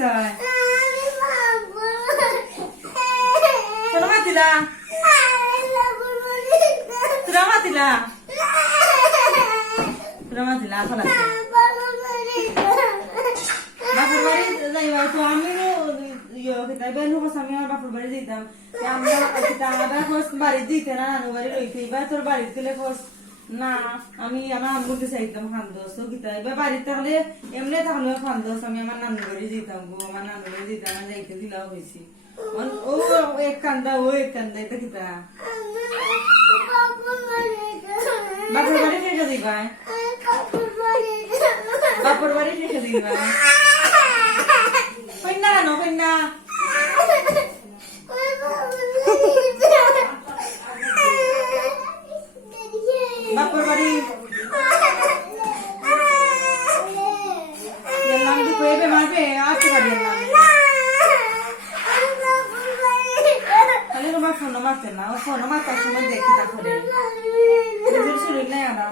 হয় শোনো মাতিলা তোরা মাতিলা এখন আছে বাপুর বাড়ি যাইবা তো আমি আমি আমার বাপুর বাড়ি যেতাম আমরা বাড়ি দিতে না নানু বাড়ি রইতে এবার তোর বাড়ি গেলে না আমি আমার আম্মুকে চাইতাম খান্দোস তো গীতা এবার বাড়িতে থাকলে এমনি থাকলে খান্দোস আমি আমার নানু বাড়ি যেতাম গো আমার নানু বাড়ি যেতাম আমার যাইতে দিলাও হয়েছি ও এক কান্দা ও এক কান্দা এটা গীতা বাপুর বাড়ি শেষে দিবা বাপুর বাড়ি শেষে দিবা কন্যা কেন কন্যা বাপুর বাড়ি নাম দি কইবে মারবে আসতে পারি না খালি তোমার ফোন মারতে না ও ফোন মারতে সময় দেখি তাহলে শরীর নাই আমার